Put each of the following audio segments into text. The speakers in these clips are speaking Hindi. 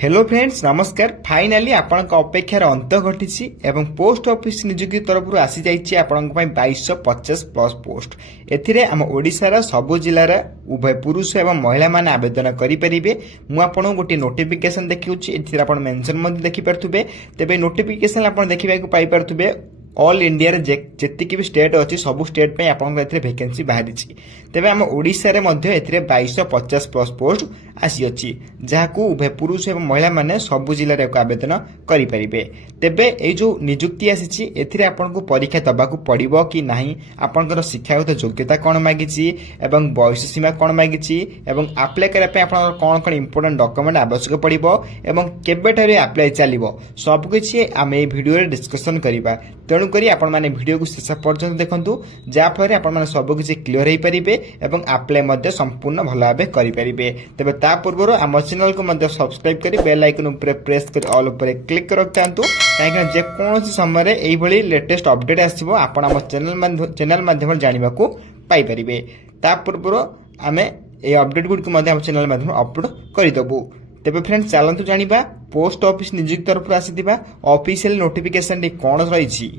हेलो फ्रेंड्स नमस्कार। फाइनाली आपण अपेक्षार अंत घटी एवं पोस्ट ऑफिस नियुक्ति तरफ आसी जाइए आपण 2250 प्लस पोस्ट। एथिरे आम ओडिशार सबु जिलार उभय पुरुष एवं महिला माने आवेदन करेंगे। मुझे गोटे नोटिफिकेशन देखिए एथिरे आपण मेंशन देखि पार्थुबे। तेबे नोटिफिकेशन आपण देखिबा को पाई पार्थुबे ऑल इंडिया रे जेतिकी भी स्टेट अच्छी सबु स्टेट पे आपन एथिरे वैकेंसी बाहरी छी। तेबे हम ओडिशा रे मध्य एथिरे 2250 प्लस पोस्ट आसी अछि जाहाकू उभय पुरुष एवं महिला माने सबु जिल्ला रे आवेदन करि परिबे। तेबे ए जो नियुक्ति आसी एथिरे आपन को परीक्षा दबाकू पड़िबो कि नाही, आपनकर शिक्षागत योग्यता कोन मागिछि एवं बयस सीमा कोन मागिछि एवं अप्लाई करा पे आपन कोन कोन इंपोर्टेंट डॉक्यूमेंट आवश्यक पड़िबो एवं केबे ठारे अप्लाई चलिबो सब किछि हम ए वीडियो रे डिस्कशन करिबा। तेणुकरी आपण माने वीडियो को शेष पर्यंत देखंतु जाफଳରେ आपण माने सब किछि क्लियर होई परिबे एवं अप्लाई मध्ये संपूर्ण भलो भाबे करि परिबे। तबे ता पूर्वरो हम चैनल को मध्ये सब्सक्राइब करि बेल आइकन ऊपर प्रेस करि ऑल ऊपर क्लिक करथांतु काहे जे कोनोसी समय रे एई भली लेटेस्ट अपडेट आसीबो आपण हम चैनल माध्यम जानिबा को पाई परिबे। ता पूर्वरो हमें ए अपडेट गुड को मध्ये हम चैनल माध्यम अपलोड करि दबु। तेबे फ्रेंड्स चलंतु जानिबा पोस्ट ऑफिस नियुक्ति तरफ आसीथिबा ऑफिशियल नोटिफिकेशन कोन रहिछि।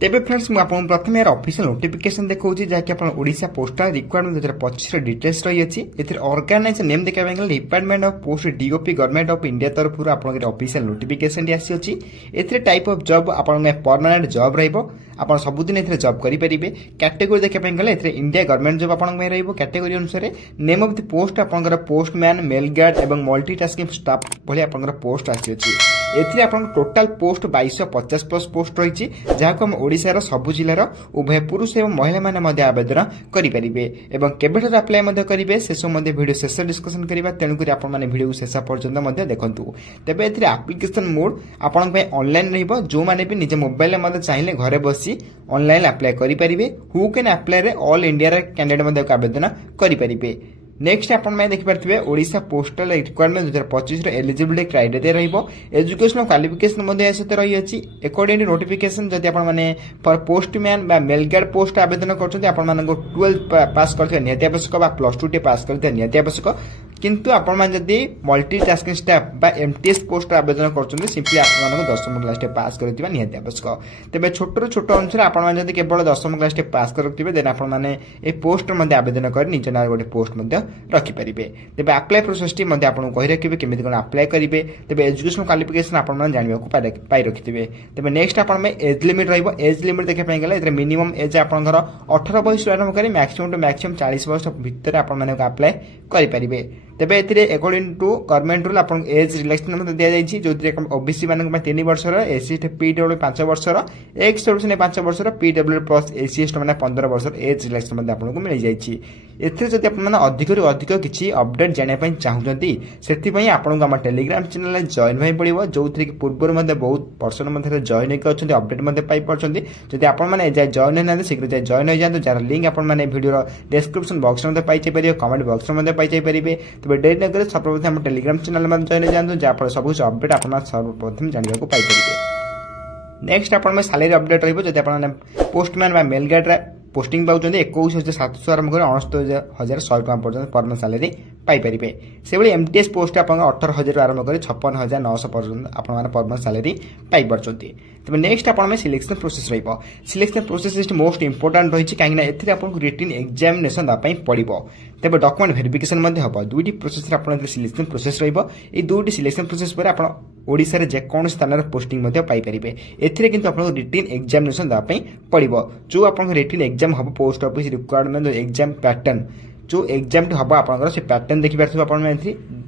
तेबे फ्रेंड्स मु आपन प्रथम यार ऑफिशियल नोटिफिकेशन देखौछि जाकि आपन ओडिशा पोस्टल रिक्वायरमेंट 2025 रे डिटेल्स रही अछि। एथिर ऑर्गेनाइजेशन नेम देखा Bengal department of post DOP government of India तरफ आपन के ऑफिशियल नोटिफिकेशन आसी अछि। एथिर टाइप ऑफ जॉब आपन में परमानेंट जॉब रहइबो, आपन सब दिन एथिर जॉब करि परिबे। कैटेगरी देखा बेंगल एथिर इंडिया गवर्नमेंट जॉब आपन में रहइबो। कैटेगरी अनुसार नेम ऑफ द पोस्ट आपन पोस्टमैन, मेल गार्ड एवं मल्टीटास्किंग स्टाफ भली आपन पोस्ट आसी अछि। एथिरे आपन टोटल पोस्ट 2250 प्लस पोस्ट रही जहाको हम ओडिशार सबु जिल्लार उभय पुरुष एवं महिला माने मध्ये आवेदन करि परिबे एवं केबेठार अप्लाई मध्ये करिवे सेसो मध्ये वीडियो शेष डिस्कशन करिबा। तेणु करी आपन माने वीडियो शेष पर्यंत मध्ये देखंतु। तेबे एथिरे एप्लिकेशन मोड आपन पे ऑनलाइन रहइबो। जो माने भी निजे मोबाइल मध्ये चाहिले घरे बसी ऑनलाइन अप्लाई करि परिबे। हु कैन अप्लाई रे ऑल इंडिया रे कैंडिडेट मध्ये आवेदन करि परिबे। नेक्स्ट आपण में देखि पारथिबे ओडिशा पोस्टल रिक्वायरमेंट 2025 रे एलिजिबिलिटी क्राइटेरिया रहइबो। एजुकेशनल क्वालिफिकेशन मध्ये आसते रही अछि अकॉर्डिंग टू नोटिफिकेशन। जदि आपण माने फॉर पोस्टमैन बा मेल गार्ड पोस्ट आवेदन करछथि आपण मानको 12 पास करथिबा नियति आवश्यक बा +2 पास करथिबा नियति आवश्यक। किंतु आपण मान जदि मल्टीटास्किंग स्टाफ बा एमटीएस पोस्ट आवेदन करछथि सिंपली आपण मानको 10th क्लास पास करथिबा नियति आवश्यक। तेबे छोटरो छोटो अनुसार आपण मान जदि केवल 10th क्लास पास करथिबे देन आपण माने ए पोस्ट मध्ये आवेदन कर निज नार गोटे पोस्ट मध्ये रखि परिबे। तेबे अप्लाई प्रोसेस टी मध्ये आपण कहि रखिबे केमिति कोन अप्लाई करिवे। तेबे एजुकेशन क्वालिफिकेशन आपण मान जानिबा को पाई रखिथिबे। तेबे नेक्स्ट आपण में एज लिमिट रहइबो। एज लिमिट देखै पय गेले एतरे मिनिमम एज आपण घर 18 वर्ष आरंभ करी मैक्सिमम टू मैक्सिमम 40 वर्ष भीतर आपण माने अप्लाई करि परिबे। तेबे एथिरे अकॉर्डिंग टू गवर्नमेंट रूल आपण एज रिलैक्सेशन मध्ये दिया जायछि जोति ओबीसी मानक 3 वर्ष रो, एससी पीडब्ल्यू 5 वर्ष रो, एक्स सर्विस 5 वर्ष रो, पीडब्ल्यू प्लस एससी एसटी माने 15 वर्ष एज रिलैक्सेशन मध्ये आपण को मिल जायछि। एथिरे जदि आपण माने अधिक रु अधिक किछि अपडेट जाने पय चाहुचंती सेति पय आपण को हम टेलीग्राम चैनल रे जॉइन होई पड़िबो जोथि कि पूर्वर मध्ये बहुत पर्सन मध्ये जॉइन के अछंती अपडेट मध्ये पाई परछंती। जदि आपण माने जॉइन होना शीघ्र जॉइन हो जांतु जार लिंक आपण माने वीडियो रो डिस्क्रिप्शन बॉक्स मध्ये पाई जाय परिबे, कमेंट बॉक्स मध्ये पाई जाय परिबे। तबे डेट नगर सर्वप्रथम हम टेलीग्राम चैनल मध्ये जॉइन हो जांतु जा पर सब कुछ अपडेट आपण सर्वप्रथम जानिबा को पाई परिबे। नेक्स्ट आपण में सैलरी अपडेट रहइबो। जदि आपण माने पोस्टमैन बा मेल गार्ड रे पोस्टिंग पाउचंदी 21700 आरंभ कर 69100 टका पर्यंत परमनेंट सैलरी पाई परिबे। सेबली एमटीएस पोस्ट आपण 18000 आरंभ कर 56900 पर्यंत आपण माने परमनेंट सैलरी पाई परचंती। तबे नेक्स्ट आपण में सिलेक्शन प्रोसेस रहइबो। Selection process is most important रहिछि काहे ना एथिरे आपण रिटन एग्जामिनेशन दा पई पड़िबो। तबे डॉक्यूमेंट वेरिफिकेशन मध्ये हबो। दुईटी प्रोसेस रे आपण सिलेक्शन प्रोसेस रहइबो। ए दुईटी सिलेक्शन प्रोसेस पर आपण ओडिसा रे जे कोन स्थान रे पोस्टिंग मध्ये पाई परिबे। एथिरे किंतु आपण रिटन एग्जामिनेशन दा पई पड़िबो। जो आपण रिटन एग्जाम हबो post office requirement exam pattern जो एग्जाम हबो आपण से पैटर्न देखि परथिबो आपण में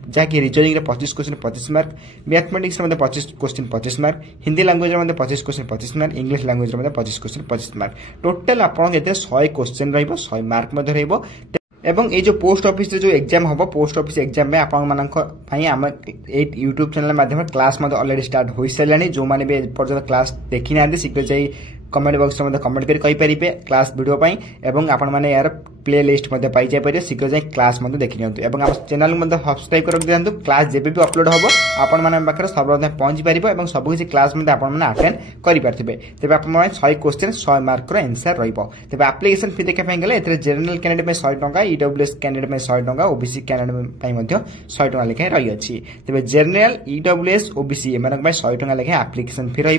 जाकि रीजनिंग रे 25 क्वेश्चन 25 मार्क, मैथमेटिक्स रे 25 क्वेश्चन 25 मार्क, हिंदी लैंग्वेज रे 25 क्वेश्चन 25 मार्क, इंग्लिश लैंग्वेज रे 25 क्वेश्चन 25 मार्क। टोटल आपण एते 100 क्वेश्चन रहइबो, 100 मार्क मध्ये रहइबो। एवं ए जो पोस्ट ऑफिस जो एग्जाम हबो पोस्ट ऑफिस एग्जाम में आपण मानक पई हम ए YouTube चैनल माध्यम क्लास मध्ये ऑलरेडी स्टार्ट होई सलानी। जो माने बे पर्यंत क्लास देखि ना शीघ्र जाई कमेंट बॉक्स में कमेंट करी कहि परिबे क्लास वीडियो पई। एवं आपण माने यार प्ले लिस्ट पाई जाए शीघ्र जाए क्लास देखी नियंतु एवं आम चैनल सब्सक्राइब कर दिखाँ क्लास जब भी अपलोड हम आपण पाखे सर्वप्रथम पहुंची पार और सबकि क्लास अटेंड करेंगे तेज आप 100 क्वेश्चन 100 मार्कर आंसर तेज एप्लिकेशन फी देखा गले जनरल कैंडिडेट 100 टंका ईडब्ल्यूएस कैंडिडेट 100 टंका ओबीसी कैंडिडेट 100 टंका लेखाएं रही है तेज जनरल ईडब्ल्यूएस ओबीसी एम 100 टंका लेखाएं एप्लिकेशन फी रही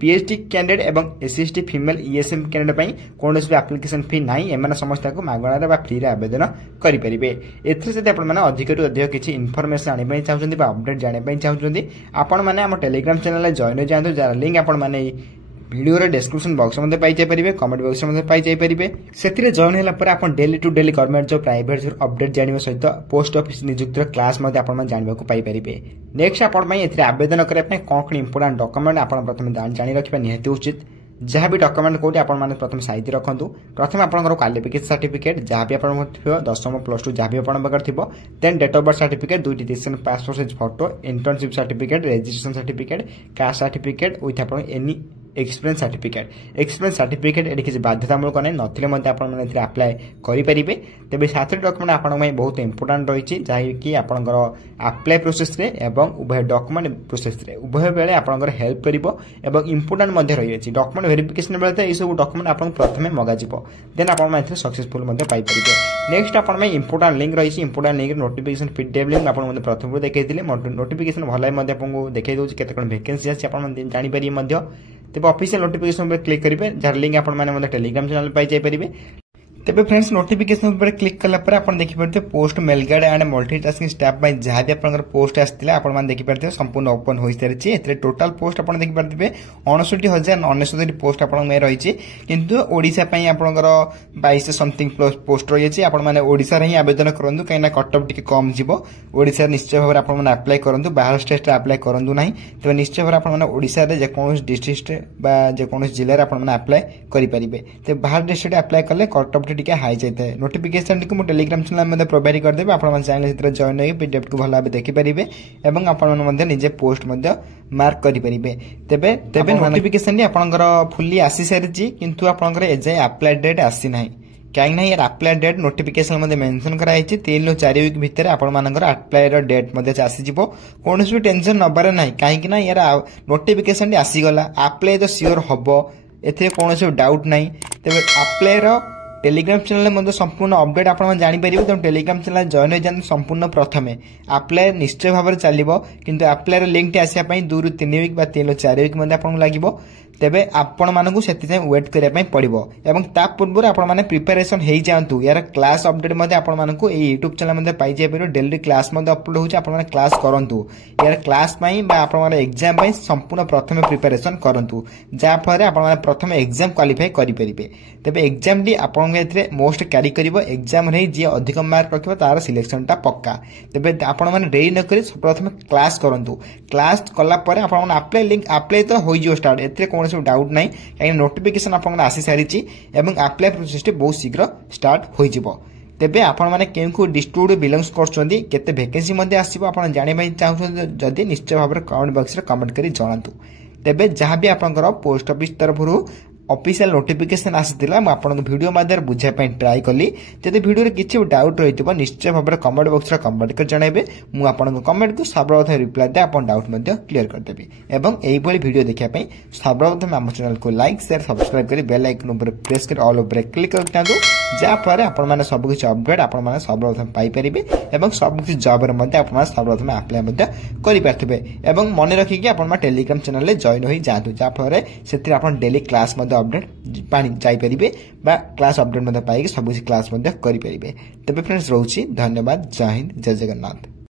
पीएचडी कैंडिडेट और एसएसटी फीमेल ईएसएम कैंडिडेट कौन भी एप्लिकेशन फी ना एम समस्त मागणार फ्री आवेदन करेंगे एथि अधिक अधिक किसी इनफर्मेशन आने चाहते अपडेट जानापी चाहते आपण मैंने आम टेलीग्राम चैनल जॉइन हो जातु जार लिंक आपण मैंने वीडियो डिस्क्रिप्शन बॉक्स में पाई जाए कमेंट बॉक्स में पाई जाए से जॉइन होगा आप daily to daily government job private job update जाना सहित पोस्ट ऑफिस नियुक्तिर क्लास जानवा पाइपर नेक्स्ट आपे आवेदन करने कौन कौन इंपोर्टाट डॉक्यूमेंट आप प्रथम जानी रखा निहाती उचित जहाँ भी डॉक्यूमेंट कौटी आपने प्रथम साइज रखु प्रथम आपंकर क्वालिफिकेशन सर्टिफिकेट जहाँ भी आप दशम +2 जहाँ भी आप then date of birth certificate 2 digit passport size photo internship certificate registration certificate caste certificate with आप एनी एक्सपीरियंस सर्टिफिकेट ये किसी बाध्यतामूलक नहीं नथिले आप्लाय करेंगे तेज 7 डॉक्यूमेंट आपंप बहुत इंपोर्टाट रही जहाँकि आपंकर आप्लाय प्रोसेस एवं उभय डॉक्यूमेंट प्रोसेस उभय बेले आपंकर हेल्प कर इंपोर्टाट रही है डॉक्यूमेंट वेरिफिकेशन बेले यह सब डॉक्यूमेंट आप प्रथम मगाजी देन आप सक्सेसफुल पाइपर नेक्स्ट आप इंपोर्टाट लिंक रही important link notification PDF link आप प्रथम देखते नोटिफिकेशन भल आपको देखा दूसरी केत वैकेंसी अच्छी जानीपर तेज ऑफिशियल नोटिफिकेशन पर क्लिक करेंगे जार लिंक आपने टेलीग्राम चैनल पाई जाए तेज फ्रेंड्स नोटिफिकेशन पर क्लिक कलापर आप देखिए post mail guard and multitasking staff पर जहाँ भी आप पोस्ट आसला आप देखिए संपूर्ण ओपन हो सारी टोटाल पोस्ट आप देखिए 59,069 पोस्ट आप रही किंतु ओडिशा आपंकर 22 समथिंग पोस्ट रही है आपड़ ही आवेदन करूँ कहीं कट ऑफ टी कम जीव ओडिशा निश्चय भाव में आप्लाय करूँ बाहर स्टेट आप्लाय करूँ ना तेज निश्चय भाव में ओडिशा जेकोसी डिस्ट्रिक्ट जेकोसी जिले में आप्लाय करेंगे तो बाहर डिस्ट्रिक्ट आप्लाय कले कट ऑफ टी हाई जाए नोटिफिकेशन टी टेलीग्राम चैनल प्रोवाइड करदेवे आप चाहे जॉइन हो पीडीएफ को भल भाव देखिपारे और आपजे पोस्ट मार्क करेंगे तेबे नोटिफिकेशन आपंकर फुली आसी सारी किंतु आपंकर एजाए आप्लाय डेट आसी ना कहीं यार आप्लाय डेट नोटिफिकेशन मेंशन कराई 3 ରୁ 4 वीक भितर आपंकर आप्लायर डेट आसीज कौन भी टेंशन नबार ना कहीं यार नोटिफिकेशन आसीगला आप्लाय तो सियोर हम ए डाउट ना तेज आप्लायर टेलीग्राम चैनल में संपूर्ण अपडेट आप जापर तेनाली टेलीग्राम चैनल जॉइन हो जाए संपूर्ण प्रथम आप्लाय निश्चय भाव में चलो किंतु आप्लायर लिंक आसापी 2 ରୁ 3 वीक 3 ରୁ 4 वीक आपको लगे तेबे आपण मानकु सेति वेट करिया पड़ो एवं ता पूर्व आपण प्रिपेरेसन हो जातु यार क्लास अपडेट आपण मानकु यूट्यूब चैनल पाई जाए डेली क्लास अपलोड होची आपण क्लास करंतु यार क्लास आपण एग्जाम संपूर्ण प्रथम प्रिपेरेसन करंतु जहाँ फल आपण प्रथम एग्जाम क्वालिफाई करेंगे तेबे एग्जाम टी आपण मोस्ट क्यारी करिवो एग्जाम रे जे अधिक मार्क रखिबो तार सिलेक्शन टा पक्का तेबे आपण माने रेडी न करी प्रथम क्लास करंतु क्लास कला परे आपण आप्लाय लिंक आप्लाय तो होई जो स्टार्ट एते कोन से डाउट नाही कहीं नोटिफिकेशन आपण आसी सारी एवं आप्लाय प्रोसेस बहुत शीघ्र स्टार्ट हो जिवो तेबे आपण माने केउ डिस्ट्रिक्ट बिलोंग्स करछोंदी केते वैकेंसी मध्ये आसीबो आपण जानि भाई चाहछोंदी जदी निश्चय भाव कमेंट बॉक्स रे कमेंट करी जणातु तेबे जहाँ भी आपंकर पोस्ट ऑफिस तरफ ऑफिशियल नोटिफिकेशन आसीथिला म आपन वीडियो माध्यम बुझाय पय ट्राई कली जदि वीडियो रे किछि डाउट रहितबो निश्चय भाव में कमेंट बॉक्स रे कमेंट कर जणाइबे मु आपन कमेंट को सर्वप्रथम रिप्लाई दे आपन डाउट मध्ये क्लियर कर देबे एवं एई भली वीडियो देखिया पय सर्वप्रथम हम चैनल को लाइक शेयर सब्सक्राइब करी बेल आइकन ऊपर प्रेस कर ऑल ऊपर क्लिक कर दियंतु जा फरे आपन माने सब किछि अपडेट आपन माने सर्वप्रथम पाई परिबे एवं सब किछि जॉब रे मध्ये आपन माने सर्वप्रथम अप्लाई मध्ये करि पारथिबे एवं मने रखि कि आपन मा टेलीग्राम चैनल ले जॉइन होई जातु जा फरे सेति आपन डेली क्लास मध्ये अपडेट पानी जाई परिबे बा क्लास अपडेट मध्ये पाई सब किछि क्लास मध्ये करि परिबे तबे फ्रेंड्स रहउछि धन्यवाद जय हिंद जय जगन्नाथ।